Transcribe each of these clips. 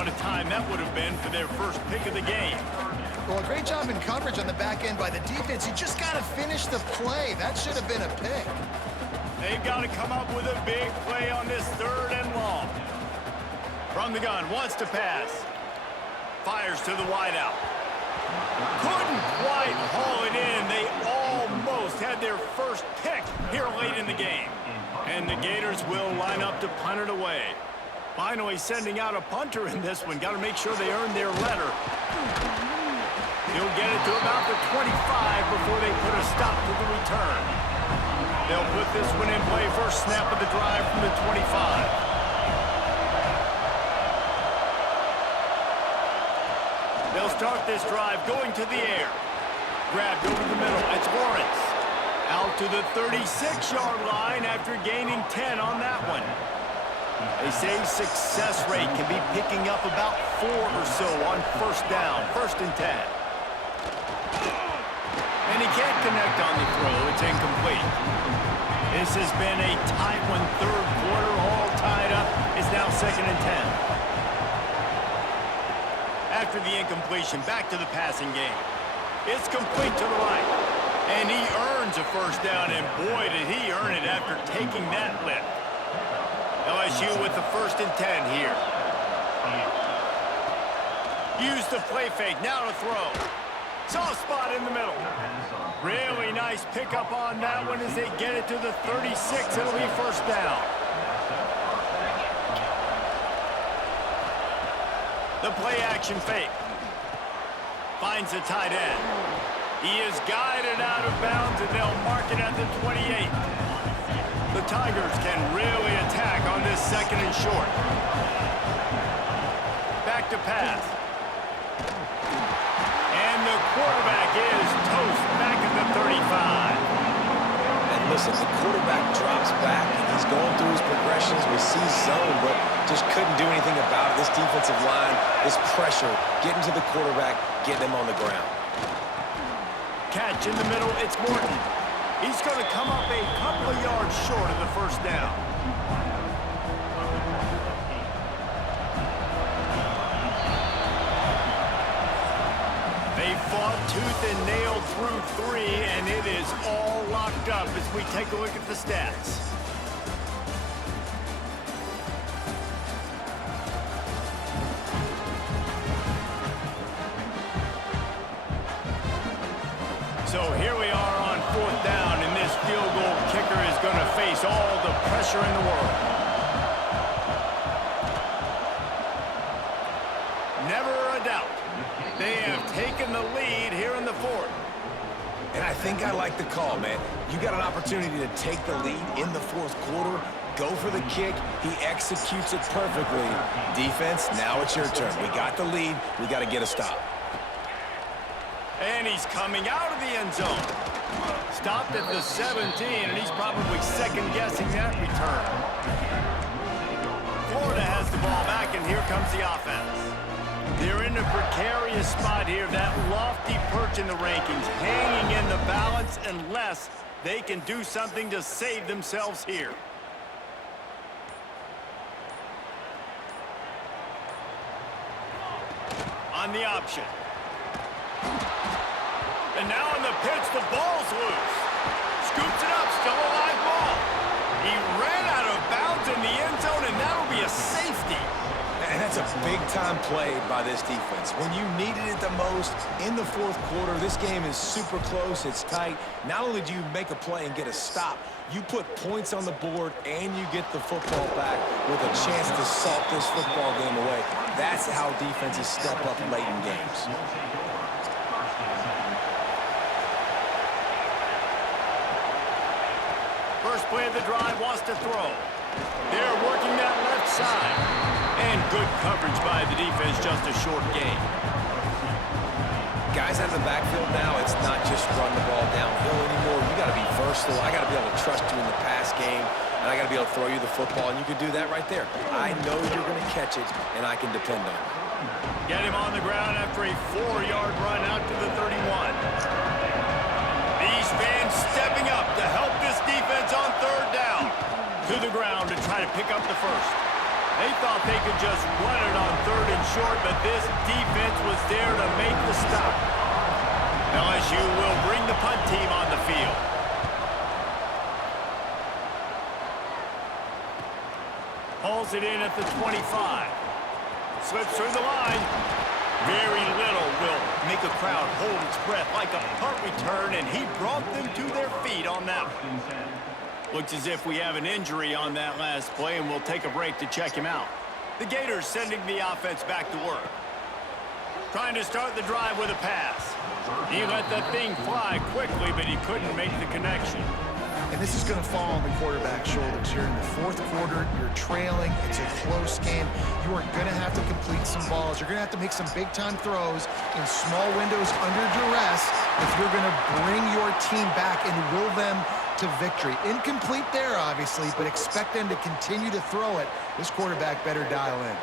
what a time that would have been for their first pick of the game. Well, great job in coverage on the back end by the defense. You just got to finish the play. That should have been a pick. They've got to come up with a big play on this 3rd and long. From the gun, wants to pass. Fires to the wideout. Couldn't quite haul it in. They almost had their first pick here late in the game. And the Gators will line up to punt it away. Finally sending out a punter in this one. Got to make sure they earn their letter. He'll get it to about the 25 before they put a stop to the return. They'll put this one in play. First snap of the drive from the 25. They'll start this drive going to the air. Grabbed over the middle. It's Lawrence. Out to the 36-yard line after gaining 10 on that one. They say success rate can be picking up about 4 or so on first down, 1st and 10. And he can't connect on the throw. It's incomplete. This has been a tight one, 3rd quarter, all tied up. It's now 2nd and 10. After the incompletion, back to the passing game. It's complete to the right. And he earns a first down, and boy, did he earn it after taking that lift. LSU with the 1st and 10 here. Use the play fake, now to throw. Soft spot in the middle. Really nice pickup on that one as they get it to the 36. It'll be first down. The play action fake. Finds the tight end. He is guided out of bounds, and they'll mark it at the 28. The Tigers can really attack on this 2nd and short. Back to pass. And the quarterback is toast back at the 35. And listen, the quarterback drops back, and he's going through his progressions. We see zone, but just couldn't do anything about it. This defensive line, this pressure, getting to the quarterback, getting him on the ground. Catch in the middle, it's Morton. He's going to come up a couple of yards short of the first down. They fought tooth and nail through 3, and it is all locked up as we take a look at the stats. So here we are on 4th down, and this field goal kicker is going to face all the pressure in the world. Never a doubt. They have taken the lead here in the 4th. And I think I like the call, man. You got an opportunity to take the lead in the 4th quarter, go for the kick. He executes it perfectly. Defense, now it's your turn. We got the lead. We got to get a stop. And he's coming out of the end zone. Stopped at the 17, and he's probably second-guessing that return. Florida has the ball back, and here comes the offense. They're in a precarious spot here, that lofty perch in the rankings, hanging in the balance unless they can do something to save themselves here. On the option. And now in the pitch, the ball's loose. Scoops it up, still a live ball. He ran out of bounds in the end zone, and that'll be a safety. And that's a big-time play by this defense. When you needed it the most in the 4th quarter, this game is super close, it's tight. Not only do you make a play and get a stop, you put points on the board and you get the football back with a chance to salt this football game away. That's how defenses step up late in games. First play of the drive, wants to throw. They're working that left side. And good coverage by the defense, just a short game. Guys out of the backfield now, it's not just run the ball downhill anymore. You got to be versatile. I got to be able to trust you in the pass game, and I got to be able to throw you the football, and you can do that right there. I know you're going to catch it, and I can depend on it. Get him on the ground after a 4-yard run out to the 31. These fans stepping up to help this defense on 3rd down. To the ground to try to pick up the first. They thought they could just run it on 3rd and short, but this defense was there to make the stop. LSU will bring the punt team on the field. Pulls it in at the 25. Slips through the line. Very little will make a crowd hold its breath like a punt return, and he brought them to their feet on that one. Looks as if we have an injury on that last play, and we'll take a break to check him out. The Gators sending the offense back to work. Trying to start the drive with a pass. He let that thing fly quickly, but he couldn't make the connection. And this is going to fall on the quarterback's shoulders. You're in the fourth quarter. You're trailing. It's a close game. You are going to have to complete some balls. You're going to have to make some big-time throws in small windows under duress if you're going to bring your team back and will them to victory. Incomplete there, obviously, but expect them to continue to throw it. This quarterback better dial in.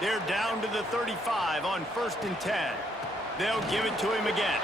They're down to the 35 on 1st and 10. They'll give it to him again.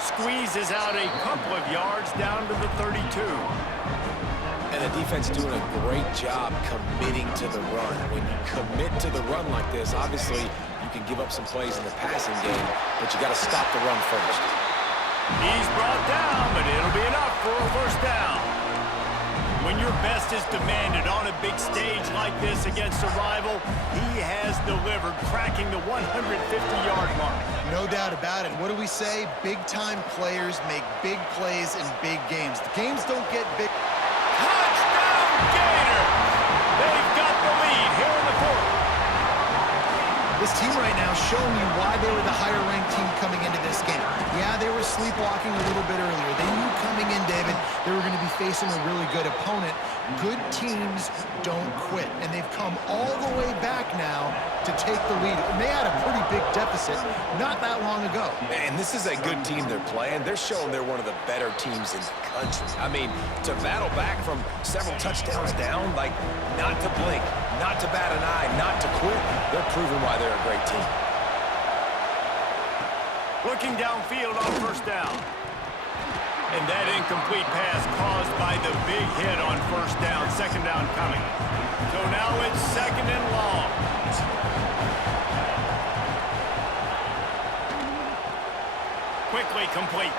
Squeezes out a couple of yards down to the 32. And the defense doing a great job committing to the run. When you commit to the run like this, obviously you can give up some plays in the passing game, but you got to stop the run first. He's brought down, but it'll be enough for a first down. When your best is demanded on a big stage like this against a rival, he has delivered, cracking the 150-yard mark. No doubt about it. What do we say? Big-time players make big plays in big games. The games don't get big. Touchdown, Gator! They've got the lead here in the fourth. This team right now is showing you why they were the higher-ranked team coming into this game. Yeah, they were sleepwalking a little bit earlier. They knew coming in, David, they were going to be facing a really good opponent. Good teams don't quit, and they've come all the way back now to take the lead. And they had a pretty big deficit not that long ago. And this is a good team they're playing. They're showing they're one of the better teams in the country. I mean, to battle back from several touchdowns down, like, not to blink, not to bat an eye, not to quit, they're proving why they're a great team. Looking downfield on 1st down. And that incomplete pass caused by the big hit on 1st down. 2nd down coming. So now it's 2nd and long. Quickly complete.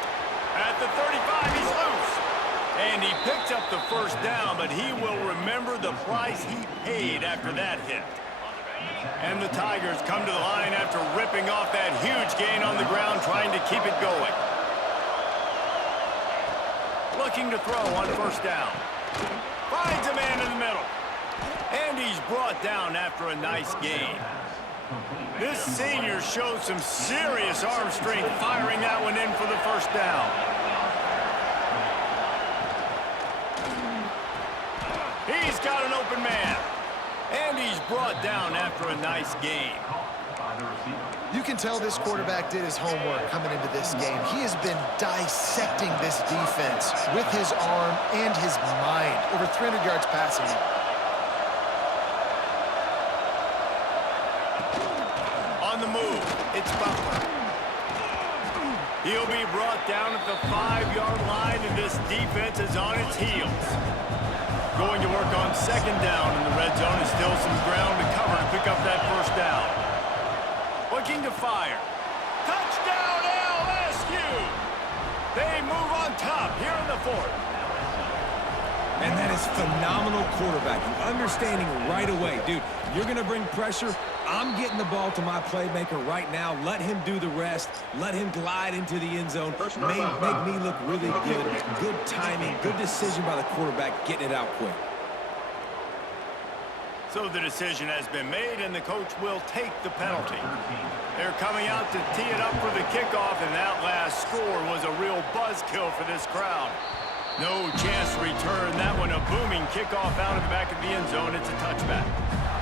At the 35, he's loose. And he picked up the 1st down, but he will remember the price he paid after that hit. And the Tigers come to the line after ripping off that huge gain on the ground, trying to keep it going. Looking to throw on 1st down. Finds a man in the middle. And he's brought down after a nice gain. This senior shows some serious arm strength, firing that one in for the 1st down. He's got an open man. And he's brought down after a nice gain. You can tell this quarterback did his homework coming into this game. He has been dissecting this defense with his arm and his mind. Over 300 yards passing. On the move, it's Butler. He'll be brought down at the 5-yard line, and this defense is on its heels. Going to work on 2nd down in the red zone, and still some ground to cover to pick up that 1st down. Looking to fire. Touchdown, LSU! They move on top here in the 4th. And that is phenomenal quarterbacking. Understanding right away. Dude, you're going to bring pressure. I'm getting the ball to my playmaker right now. Let him do the rest. Let him glide into the end zone. Make me look really good. Good timing. Good decision by the quarterback, getting it out quick. So the decision has been made, and the coach will take the penalty. They're coming out to tee it up for the kickoff, and that last score was a real buzzkill for this crowd. No chance to return that one. A booming kickoff out of the back of the end zone. It's a touchback.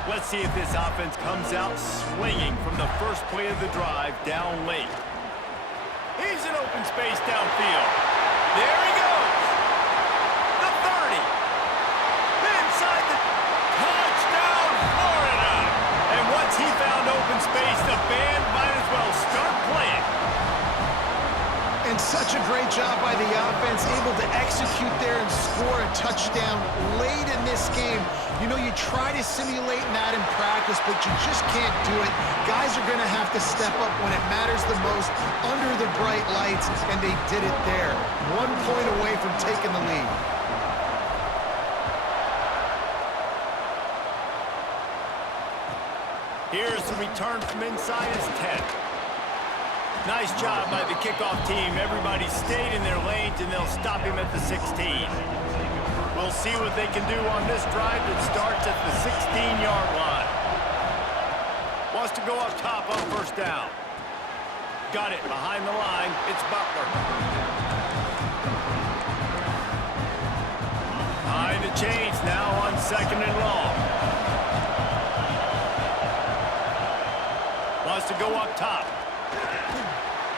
Let's see if this offense comes out swinging from the first play of the drive down late. He's in open space downfield. There he goes. The 30. Inside the touchdown, Florida. And once he found open space, the band might as well start playing. And such Such a great job by the offense, able to execute there and score a touchdown late in this game. You know, you try to simulate that in practice, but you just can't do it. Guys are going to have to step up when it matters the most under the bright lights, and they did it there. 1 point away from taking the lead. Here's the return from inside his 10. Nice job by the kickoff team. Everybody stayed in their lanes, and they'll stop him at the 16. We'll see what they can do on this drive that starts at the 16-yard line. Wants to go up top on first down. Got it behind the line. It's Butler. Behind the chains now on 2nd and long. Wants to go up top.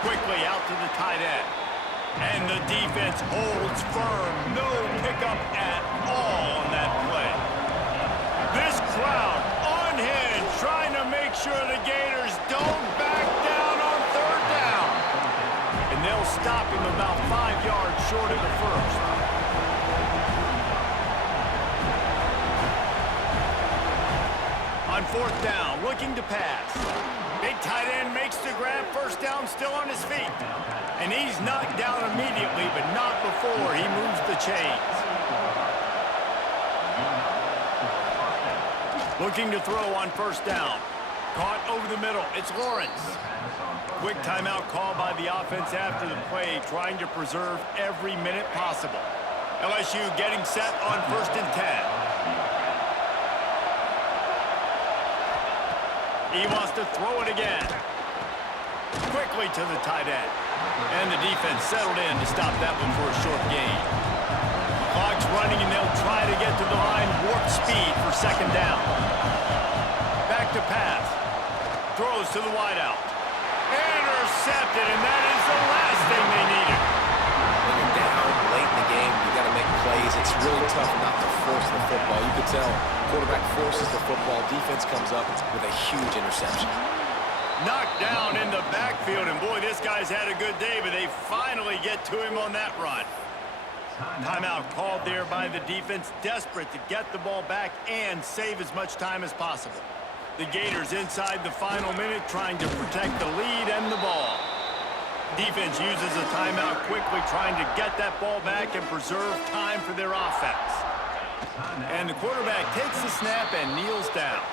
Quickly out to the tight end. And the defense holds firm. No pickup at all on that play. This crowd unhinged, trying to make sure the Gators don't back down on 3rd down. And they'll stop him about 5 yards short of the first. On 4th down, looking to pass. Big tight end makes the grab, first down, still on his feet. And he's knocked down immediately, but not before he moves the chains. Looking to throw on first down. Caught over the middle. It's Lawrence. Quick timeout call by the offense after the play, trying to preserve every minute possible. LSU getting set on 1st and 10. He wants to throw it again. Quickly to the tight end. And the defense settled in to stop that one for a short gain. Clock's running, and they'll try to get to the line, warp speed for 2nd down. Back to pass. Throws to the wideout. Intercepted, and that is the last thing they needed. When you're down late in the game, you got to make plays. It's really tough not to force the football. You could tell quarterback forces the football. Defense comes up with a huge interception. Knocked down in the backfield, and boy, this guy's had a good day, but they finally get to him on that run. Timeout called there by the defense, desperate to get the ball back and save as much time as possible. The Gators inside the final minute, trying to protect the lead and the ball. Defense uses a timeout quickly, trying to get that ball back and preserve time for their offense. And the quarterback takes the snap and kneels down.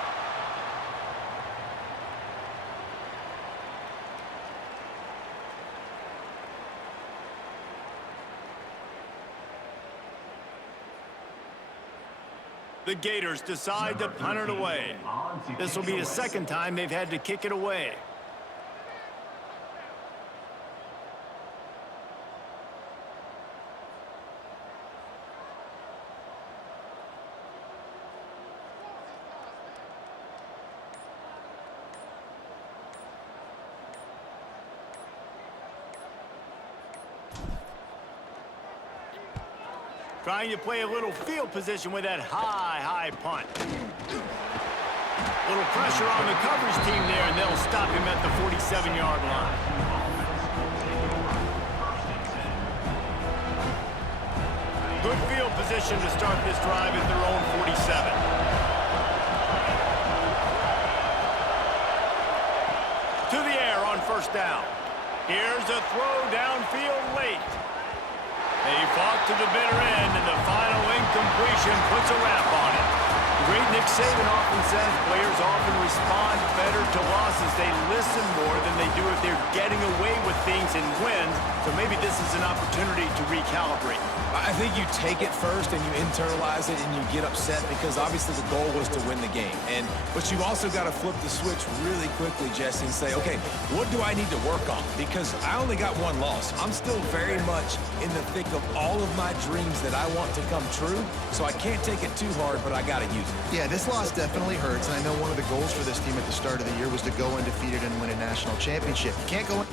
The Gators decide to punt it away. This will be the 2nd time they've had to kick it away. Trying to play a little field position with that high punt. Little pressure on the coverage team there, and they'll stop him at the 47-yard line. Good field position to start this drive at their own 47. To the air on first down. Here's a throw downfield late. They fought to the bitter end, and the final incompletion puts a wrap on it. The great Nick Saban often says players often respond better to losses. They listen more than they do if they're getting away with things and wins. So maybe this is an opportunity to recalibrate. I think you take it first and you internalize it and you get upset because obviously the goal was to win the game. But you've also got to flip the switch really quickly, Jesse, and say, okay, what do I need to work on? Because I only got one loss. I'm still very much in the thick of all of my dreams that I want to come true, so I can't take it too hard, but I got to use it. Yeah, this loss definitely hurts, and I know one of the goals for this team at the start of the year was to go undefeated and win a national championship. You can't go